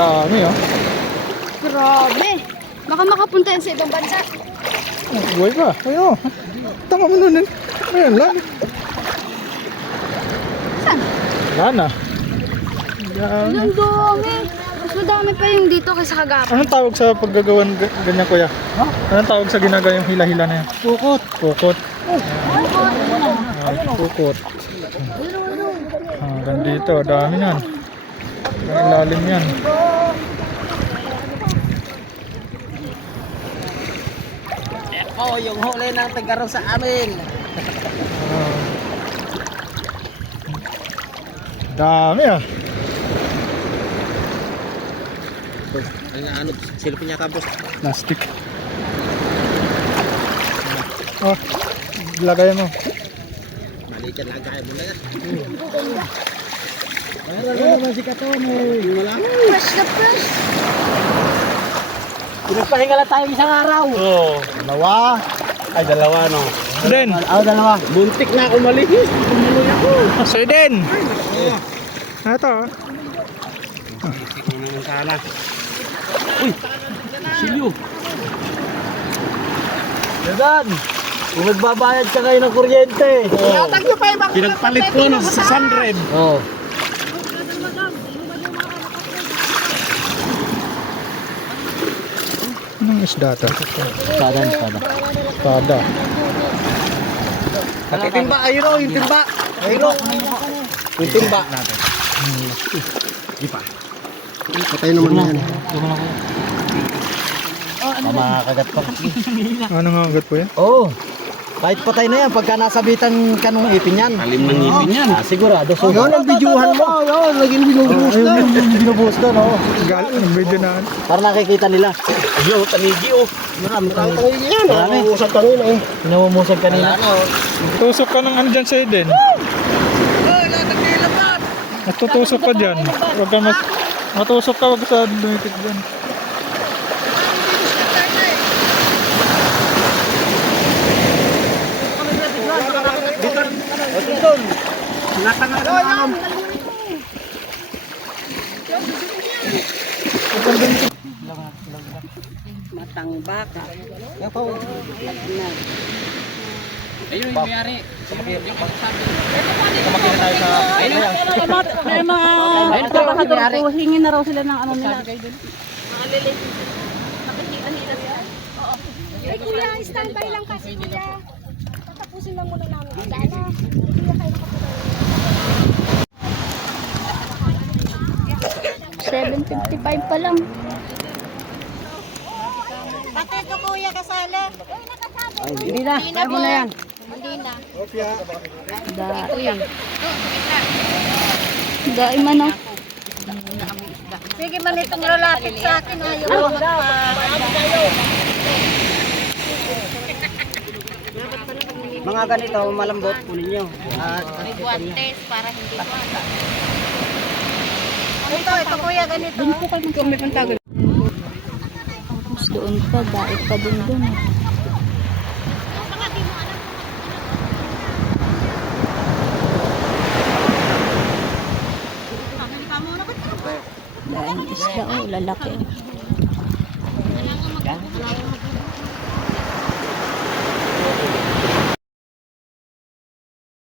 Dami oh. Grabe. Baka makapunta yan sa ibang bansa. Buhay pa. Ayun. Tama mo nun. Ayun lang. Saan? Wala na. Dami. Ang dami. Mas madami pa yung dito kaysa kagapan. Anong tawag sa paggagawan ganyan kuya? Ha? Anong tawag sa ginagawa yung hila-hila na yan? Pukot. Pukot. Pukot. Hanggang dito. Dami yan. Ang lalim yan. Oh, yung huli ng tagaro sa amin. Dami ah. Ano, silipin niya tapos. Plastic. Oh, lagay mo. Malikan lang kaya mo na yan. Meron naman si Katon eh. Wala. Fresh na fresh. Pinagpahinga lang tayo isang araw. Oo. Dalawa. Ay, dalawa no. Then, Dalawa. Buntik na ako malihis. Tumuloy ako. so then. Ito ah. Ito naman sana. Uy! Silyo! Dadan! Kung nagbabayad ka kayo ng kuryente. Pinagpalit ko ng 600. Oo. Anong isda ito? Sada. Tada. Yung timba, ayun o, yung timba. Ayun o. Yung timba. Di pa. Patay naman na yan. Makakagat pa. Anong hagat po yan? Oo. Kahit patay na yan, pagka nasabitan ka nung ipin yan. Alim ng ipin yan. Sigurado. So, yun ang videohan mo. Yun, naging binubuhos doon. Yung binubuhos doon, oo. Galing, video na. Para nakikita nila. Yo, tanigi oh. Marami tanigi yan. Marami. Umuusag kanina eh. Pinumumusag kanina. Tusok ka ng andyan sa Eden. Natutusok ka dyan. Huwag ka matusok ka, huwag sa dumipit dyan. Doon. Nakangan ka naman. Matang baka. Ayun yung mayari. May mga trabahador po, hingin na raw sila ng ano nila. Mga lili. Nakikita-hila sila. Oo. Eh kuya, standby lang kasi kuya. Tatapusin lang muna namin. Sana. Kuya, kayo nakapagay. 7:55 pa lang. Pati ito kuya kasala. Hindi na. Kaya mo na yan. Hindi na. Dai. Dai man oh. Sige man itong lalapit sa akin. Ayaw mo pa. Mga ganito, malambot kunin nyo. At May guantes para hindi mata. Ito kuya ganito. Doon po kayo kung may pantagal. Tapos doon pa, daig pa din doon. Daing isla, oh, lalaki.